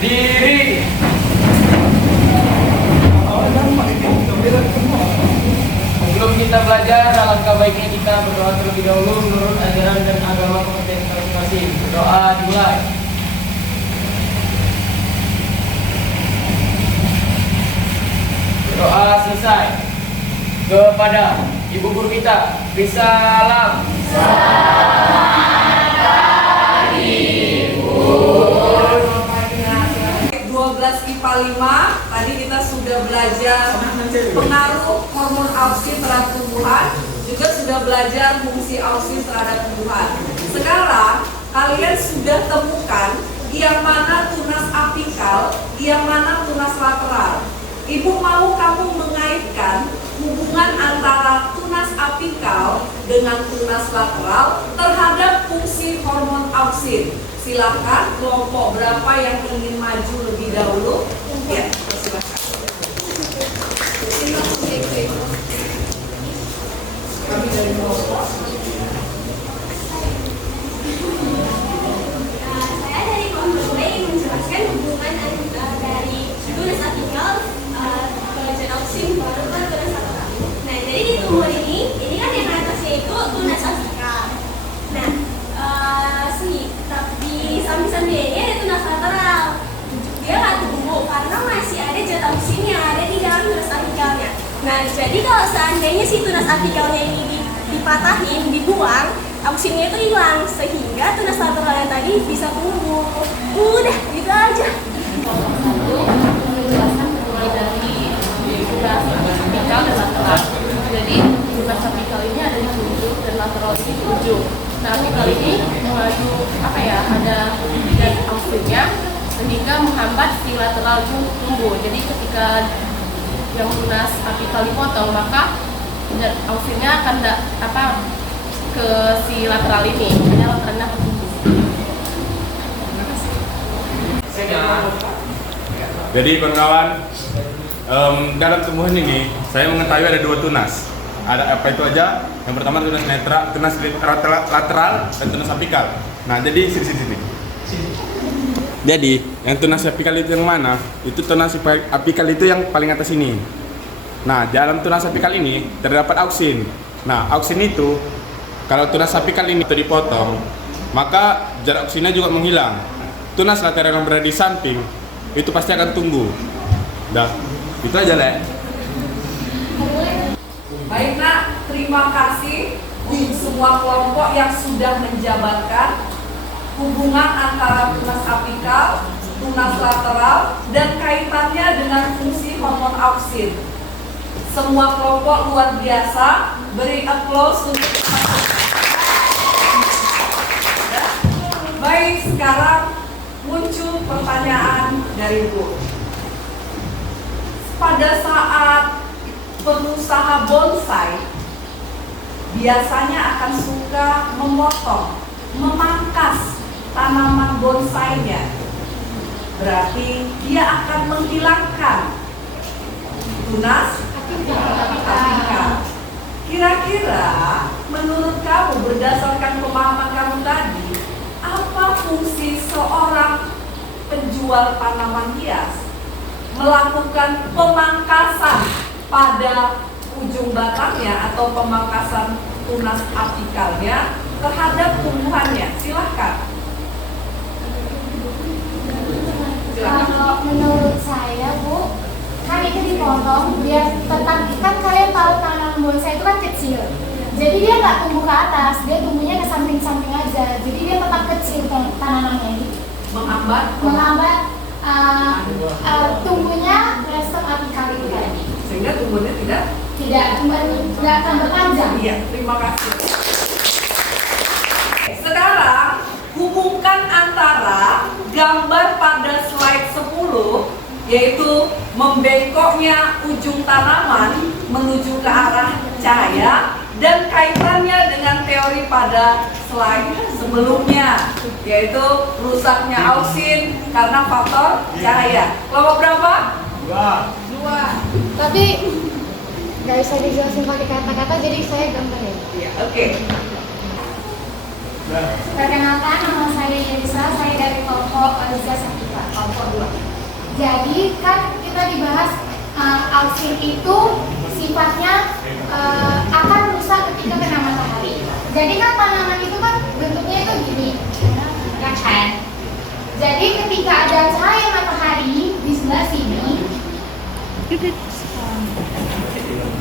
Berdiri. Sebelum kita belajar, alangkah baiknya kita berdoa terlebih dahulu menurut ajaran dan agama kepercayaan kita masing-masing. Doa dimulai. Doa selesai. Kepada Ibu Guru kita, Bisalam. 12 IPA 5, tadi kita sudah belajar pengaruh hormon auksin terhadap tumbuhan, juga sudah belajar fungsi auksin terhadap tumbuhan. Sekarang kalian sudah temukan yang mana tunas apikal, yang mana tunas lateral. Ibu mau kamu mengaitkan hubungan antara tunas apikal dengan tunas lateral terhadap fungsi hormon auksin. Silakan kelompok berapa yang ingin maju lebih dahulu? Ya, silakan. Kami dari kelompok. Saya dari kelompok B ingin menjelaskan hubungan dari tunas apikal ke auksin baru ke tunas lateral. Nah, jadi di tumbuhan ini kan yang atasnya itu tunas apikal. Nah, di samping-sampingnya ada tunas lateral. Dia nggak tumbuh karena masih ada zat auksin yang ada di dalam tunas apikalnya. Nah, jadi kalau seandainya si tunas apikalnya ini dipatahin, dibuang, auksinnya itu hilang sehingga tunas lateral yang tadi bisa tumbuh. Udah, gitu aja. Menjelaskan mulai dari tunas apikal dan lateral. Jadi tunas apikal ini ada di ujung dan lateral ini di ujung. Nah, apikal ini mengadu ada zat auksinnya sehingga menghambat si lateral itu tumbuh. Jadi ketika yang tunas apikal dipotong, maka zat auksinnya akan ke si lateral ini, hanya lateralnya akan tumbuh. Jadi kawan-kawan, dalam tumbuhan ini saya mengetahui ada dua tunas. Ada apa itu aja? Yang pertama tunas lateral dan tunas apikal. Nah, jadi sini. Jadi yang tunas apikal itu yang mana? Itu tunas apikal itu yang paling atas ini. Nah, dalam tunas apikal ini terdapat auksin. Nah, auksin itu kalau tunas apikal ini dipotong, maka zat auksinnya juga menghilang. Tunas lateral yang berada di samping itu pasti akan tumbuh. Dah, itu aja lah. Baik Nak, terima kasih untuk semua kelompok yang sudah menjabarkan hubungan antara tunas apikal, tunas lateral, dan kaitannya dengan fungsi hormon auksin. Semua kelompok luar biasa, beri applause untuk baik, sekarang muncul pertanyaan dari Bu. Pada saat pengusaha bonsai biasanya akan suka memotong, memangkas tanaman bonsainya. Berarti dia akan menghilangkan tunas apikal. Kira-kira menurut kamu, berdasarkan pemahaman kamu tadi, apa fungsi seorang penjual tanaman hias melakukan pemangkasan pada ujung batangnya atau pemangkasan tunas apikalnya terhadap tumbuhannya? Silahkan. Kalau menurut saya, Bu, kan itu dipotong biar tetap, kan kalian tahu tanaman bonsai itu kan kecil, jadi dia nggak tumbuh ke atas, dia tumbuhnya ke samping-samping aja, jadi dia tetap kecil tanamannya gitu. Menghambat tumbuhnya resep apikal itu tadi, sehingga tumbuhnya tidak akan berpanjang. Iya, terima kasih. Sekarang hubungkan antara gambar pada slide 10, yaitu membengkoknya ujung tanaman menuju ke arah cahaya, dan kaitannya dengan teori pada slide sebelumnya, yaitu rusaknya auksin karena faktor cahaya. Kelompok berapa? Dua. Tapi nggak bisa dijelasin pakai kata-kata, jadi saya gambar ya. Iya, oke. Perkenalkan, nama saya Yelisa, saya dari kelompok Liza Satika, kelompok 2. Jadi kan kita dibahas auksin itu sifatnya akan rusak ketika kena matahari. Jadi kan tanaman itu kan bentuknya itu gini, ya kan? Jadi ketika ada cahaya matahari di sebelah sini,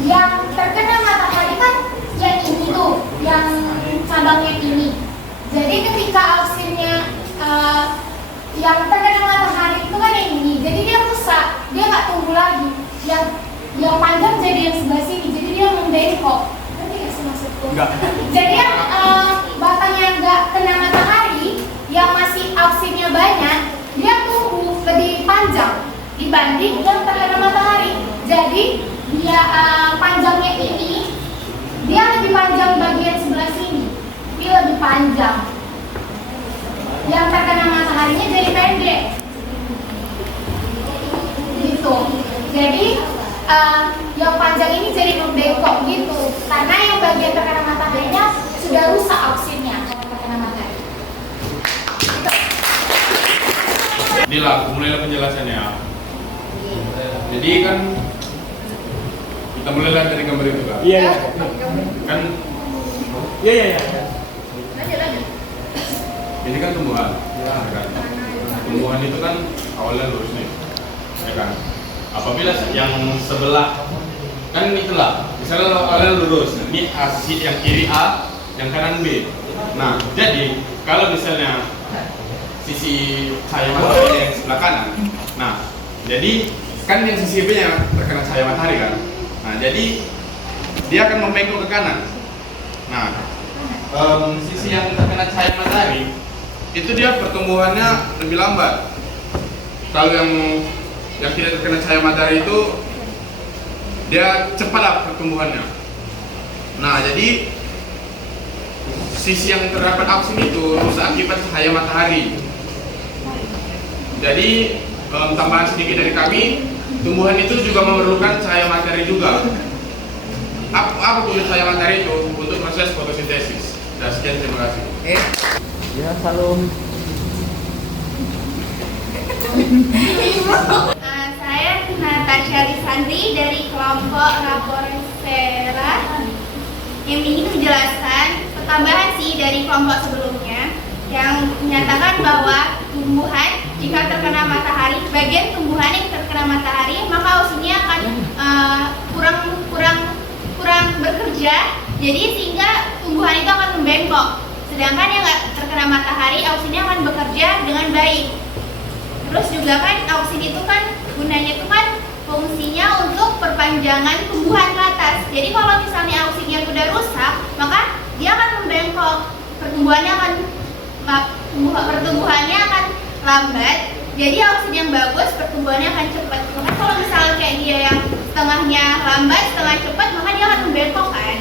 yang terkena matahari kan yang ini tuh, yang cabangnya ini. Jadi ketika auksinnya yang terkena matahari itu kan yang ini, jadi dia rusak, dia nggak tumbuh lagi. Yang panjang jadi yang sebelah sini, jadi dia membengkok. Ngerti nggak sih maksudku? Enggak. Jadi yang batangnya nggak kena matahari, yang masih auksinnya banyak, dia tumbuh lebih panjang dibanding yang terkena matahari. Jadi dia panjangnya ini, dia lebih panjang bagian sebelah sini, dia lebih panjang. Yang terkena mataharinya jadi pendek, gitu. Jadi yang panjang ini jadi membengkok gitu, karena yang bagian terkena mataharinya sudah rusak auksinnya terkena matahari. Inilah, aku mulailah penjelasannya. Jadi kan kita mulailah dari gambar itu kan. Iya. Kan Iya. ini kan tumbuhan, ya kan? Tumbuhan itu kan awalnya lurus nih, ya kan? Apabila yang sebelah kan itulah, misalnya awalnya lurus, ini yang kiri A, yang kanan B. Nah, jadi kalau misalnya sisi cahaya matahari yang sebelah kanan, nah, jadi kan yang sisi B nya terkena cahaya matahari kan? Nah, jadi dia akan membengkok ke kanan. Nah, sisi yang terkena cahaya matahari itu dia pertumbuhannya lebih lambat. Kalau yang tidak terkena cahaya matahari itu dia cepatlah pertumbuhannya. Nah, jadi sisi yang terdapat auksin itu rusak akibat cahaya matahari. Jadi tambahan sedikit dari kami, tumbuhan itu juga memerlukan cahaya matahari juga. Apa tujuan cahaya matahari itu? Untuk proses fotosintesis. Dan sekian, terima kasih. Ya, salam. Saya Natasha Lisandri dari kelompok Raporescera yang ingin menjelaskan tambahan sih dari kelompok sebelumnya yang menyatakan bahwa tumbuhan jika terkena matahari, bagian tumbuhan yang terkena matahari maka auksinnya akan kurang bekerja, jadi sehingga tumbuhan itu akan membengkok. Sedangkan yang nggak terkena matahari, auksinnya akan bekerja dengan baik. Terus juga kan auksin itu kan gunanya itu kan fungsinya untuk perpanjangan tumbuhan ke atas. Jadi kalau misalnya auksinnya sudah rusak, maka dia akan membengkok. Pertumbuhannya akan lambat. Jadi auksin yang bagus, pertumbuhannya akan cepat. Maka kalau misalnya kayak dia yang setengahnya lambat, setengah cepat, maka dia akan membengkok kan.